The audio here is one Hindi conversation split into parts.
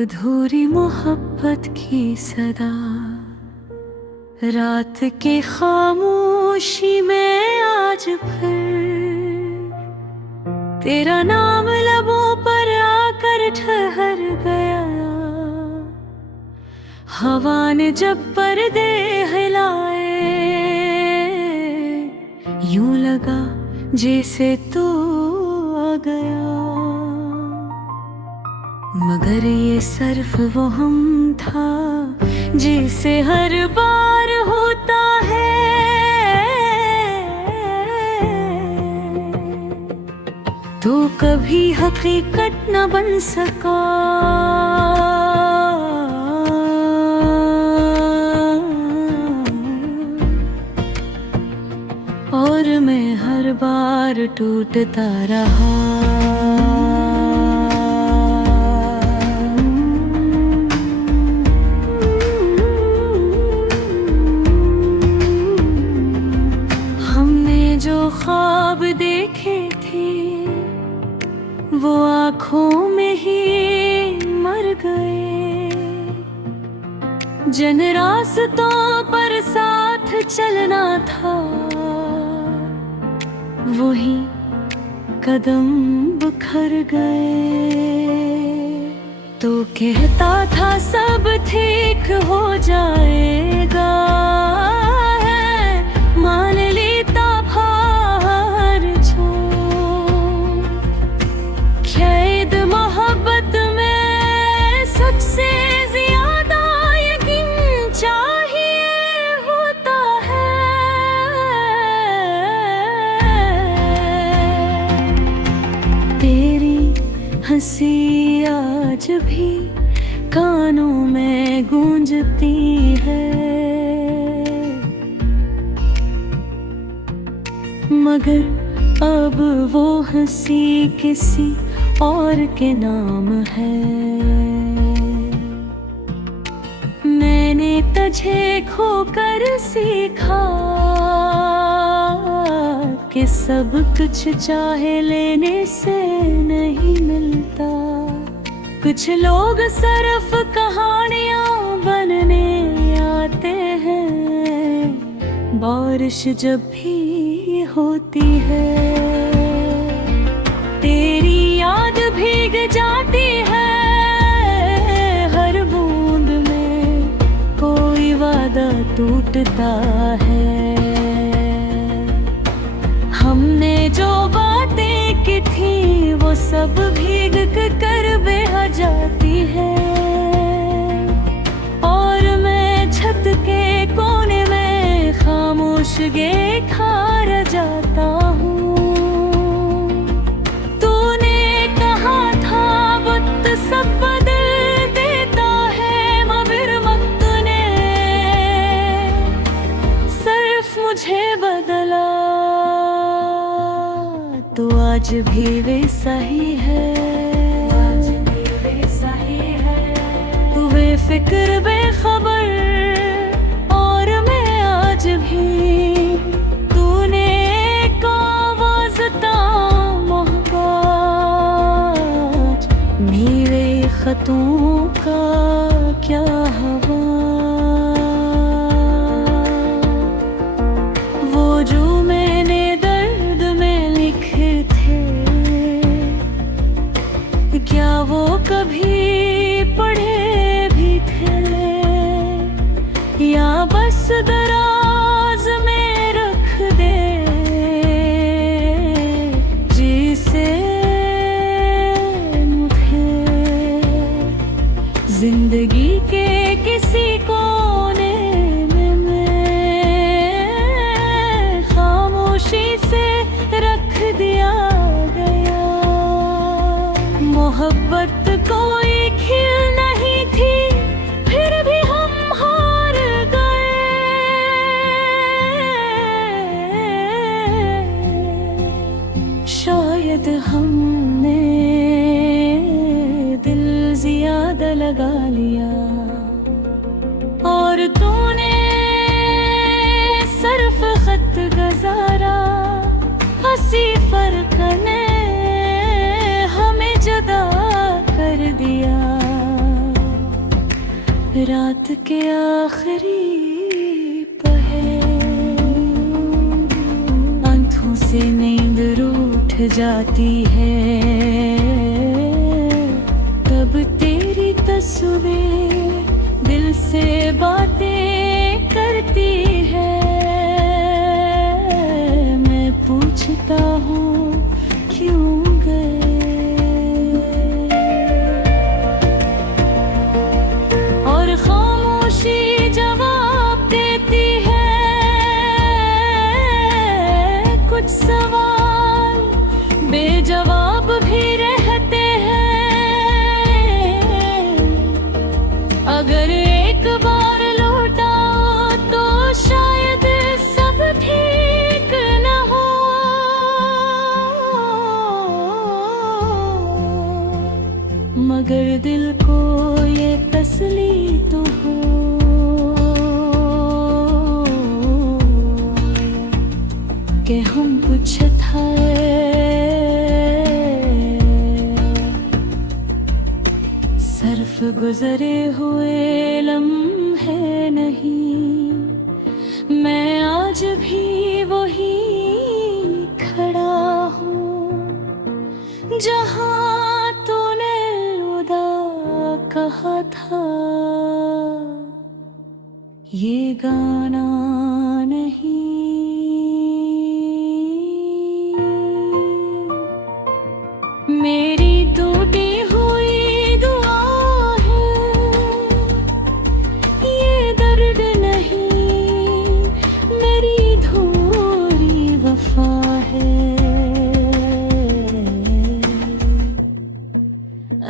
अधूरी मोहब्बत की सदा, रात के खामोशी में आज फिर तेरा नाम लबों पर आकर ठहर गया। हवा ने जब पर्दे हिलाए, यूं लगा जैसे तू आ गया। मगर ये सिर्फ वो हम था जिसे हर बार होता है। तो कभी हकीकत न बन सका, और मैं हर बार टूटता रहा। जो ख्वाब देखे थे वो आँखों में ही मर गए। जिन रास्तों पर साथ चलना था वही कदम बिखर गए। तो कहता था सब ठीक हो जाएगा, मान लेता कैद मोहब्बत में सबसे ज्यादा यकीन चाहिए होता है। तेरी हंसी आज भी कानों में गूंजती है, मगर अब वो हंसी किसी और के नाम है। मैंने तुझे खोकर सीखा कि सब कुछ चाहे लेने से नहीं मिलता। कुछ लोग सिर्फ कहानियां बनने आते हैं, बारिश जब भी होती है। तेरी याद भीग जाती है हर बूंद में, कोई वादा टूटता है। हमने जो बातें की थी वो सब भीग कर बह जाती है, और मैं छत के कोने में खामोश गे खा रह जाता हूँ। तूने कहा था वक्त सब बदल देता है, मगर वक्त ने सिर्फ मुझे बदला। तो आज भी वैसा ही है, तू बेफिक्र बेखबर, और मैं आज भी खतों का क्या हवा। वो जो मैंने दर्द में लिखे थे, क्या वो कभी पढ़े भी थे, या बस दराज में रख दे जिसे जिंदगी के किसी कोने में मैं खामोशी से रख दिया गया। मोहब्बत कोई खेल नहीं थी, फिर भी हम हार गए। शायद हमने ज्यादा लगा लिया, और तूने सिर्फ खत गुजारा। हंसी फर्क ने हमें जुदा कर दिया। रात के आखिरी पहर आंखों से नींद रूठ जाती है, तब तेरी तस्वीर दिल से बातें करती है। मैं पूछता हूँ क्यों गए, और खामोशी जवाब देती है। कुछ सवाल बेजवाब भी रहते हैं, अगर एक बार लौटाओ तो शायद सब ठीक न हो। मगर दिल को ये तसली तो हो कि हम कुछ था सर्फ गुजरे हुए लम्हे नहीं। मैं आज भी वही खड़ा हूँ जहाँ तूने उदा कहा था। ये गाना नहीं, मेरी टूटी हुई दुआ है। ये दर्द नहीं, मेरी धूरी वफा है।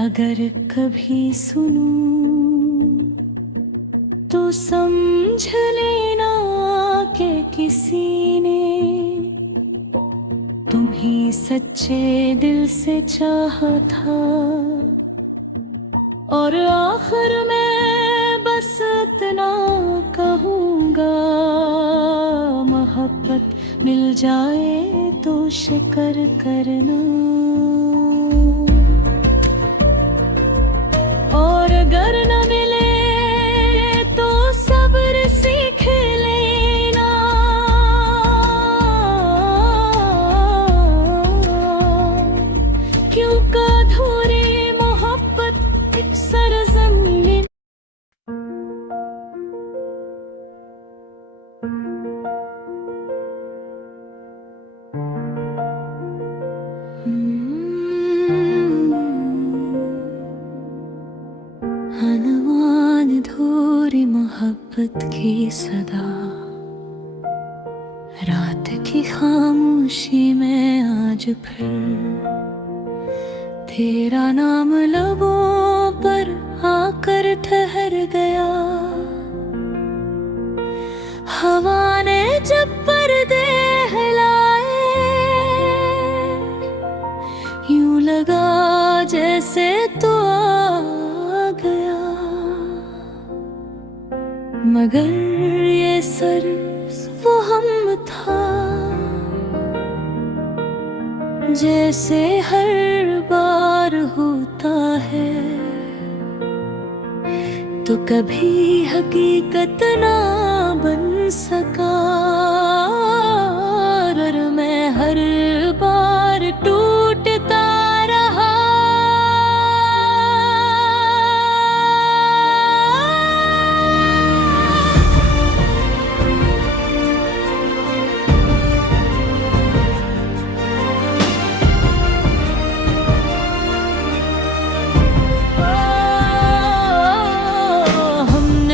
अगर कभी सुनूं तो समझ लेना कि किसी ने तुम्हीं सच्चे दिल से चाहा था। और आखिर में बस इतना कहूँगा, मोहब्बत मिल जाए तो शिकर करना, और अगर न मिले तो सब्र सीख लेना। क्योंकि अधूरी मोहब्बत सरज़मीन हनवान धूरी मोहब्बत की सदा, रात की खामोशी में आज फिर तेरा नाम लबों पर आकर ठहर गया। हवा ने जब पर्दे हिलाए, यूं लगा जैसे तो आ गया। मगर ये सर वो हम था, जैसे हर बार होता है। तो कभी हकीकत ना बन सका, और मैं हर बार टूटता रहा।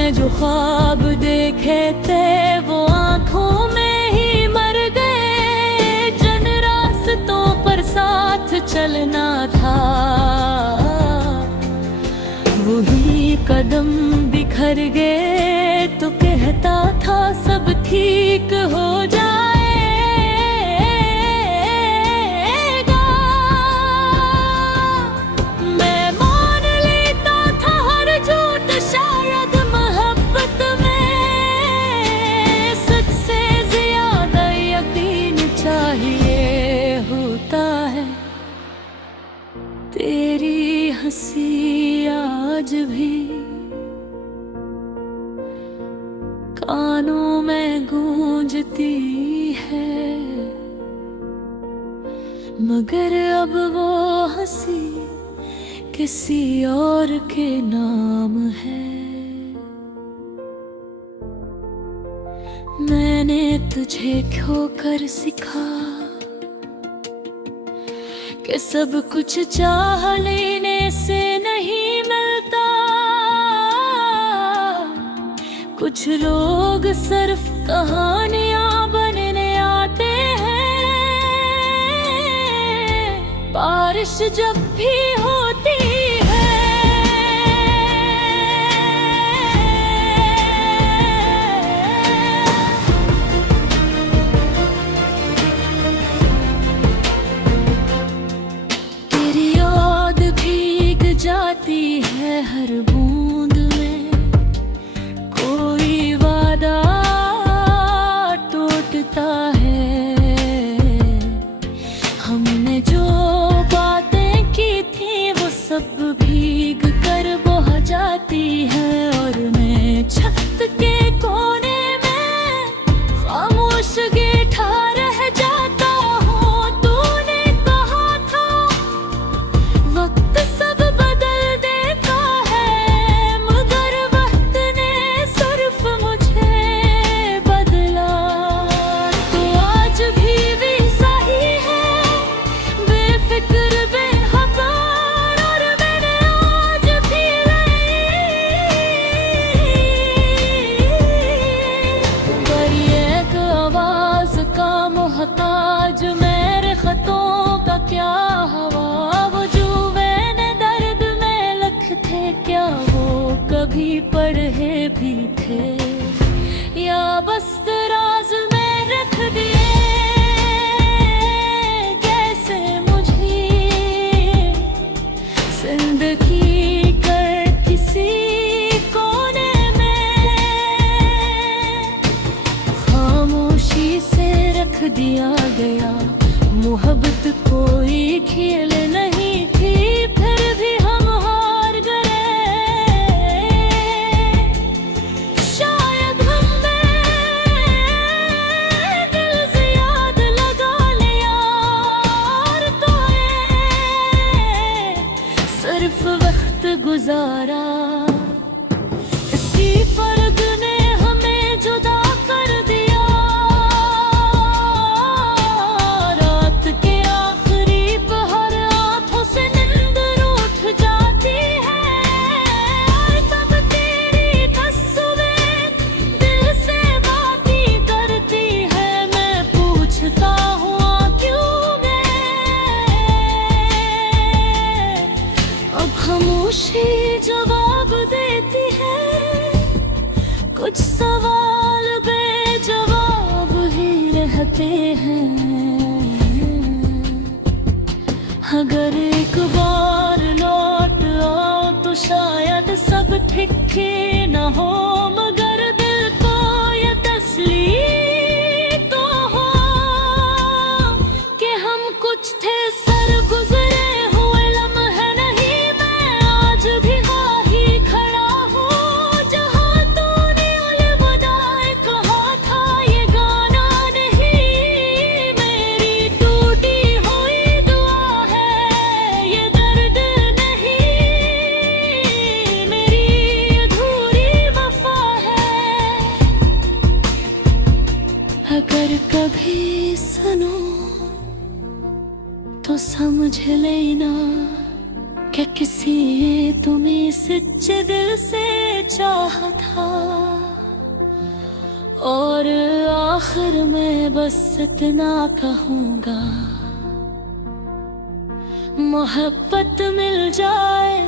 जो ख्वाब देखे थे वो आंखों में ही मर गए। जिन रास्तों पर साथ चलना था, वही कदम बिखर गए। तो कहता था सब ठीक हो जाएगा। मैं मान लेता था हर झूठ, शायद मोहब्बत में सच से ज्यादा यकीन चाहिए होता है। तेरी हंसी आज भी कानों में गूंजती है, मगर अब वो हंसी किसी और के नाम है। मैंने तुझे खो कर सिखा कि सब कुछ चाह लेने से नहीं मिलता। कुछ लोग सिर्फ कहानियां बनने आते हैं। बारिश जब भी होती है, तेरी याद भीग जाती है हर बूंद में। कोई वादा टूटता है, हमने जो बातें की थी वो सब भीग कर बह जाती है। और मैं छत के कोने में खामोश बैठा रह जाता हूँ। तूने कहा था वक्त सब बदल देता है, मगर वक्त ने सिर्फ मुझे बदला। तो आज भी वैसा ही है, बेफिक्र बेखबर, और मैंने आज भी पर एक आवाज का मोहताज मेरे खतों का क्या हवा। वो जुए ने दर्द में लख थे क्या, वो कभी पढ़े भी थे या बस राज में रख दिए। कैसे मुझे जिंदगी कर किसी कोने में खामोशी से रख दिया गया। मोहब्बत कोई खेल नहीं थी, फिर भी हम हार गए। शायद हमने दिल से याद लगा लिया, और तो सिर्फ वक्त गुजारा। इसी फर्क ने हमें जुदा कर दिया। रात के आखिरी पहर आंखों से नींद रूठ जाती है, और तब तेरी तस्वीर दिल से बातें करती है। मैं पूछता हूँ क्यों गए, अब खामोशी जवाब देती है। कुछ सवाल बेजवाब ही रहते हैं। अगर एक बार लौट आओ तो शायद सब ठीक न हो, मगर दिल को ये तसल्ली तो हो कि हम कुछ थे सर गुजरे हुए लम्हे नहीं। मैं आज भी वहीं खड़ा हूँ जहाँ तूने अलविदा कहा था। ये गाना नहीं मेरी टूटी हुई दुआ है, ये दर्द नहीं मेरी अधूरी वफा है। अगर कभी सुनो तो समझ लेना कि किसी ने तुम्हें सच्चे दिल से चाहा था। और आखिर में बस इतना कहूँगा, मोहब्बत मिल जाए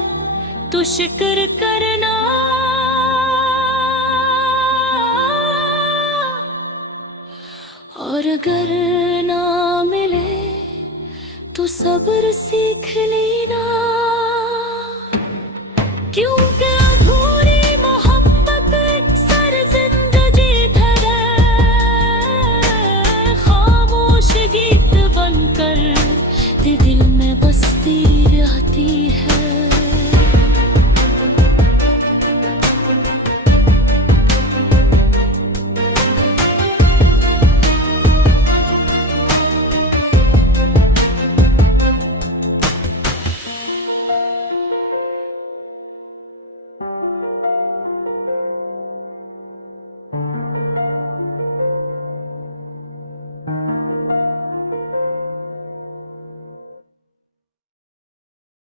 तो शुक्र करना, और अगर ना मिले तो सब्र सीख लेना। क्योंकि अधूरी मोहब्बत अक्सर जिंदगी है, खामोश गीत बनकर दिल में बसती रहती है।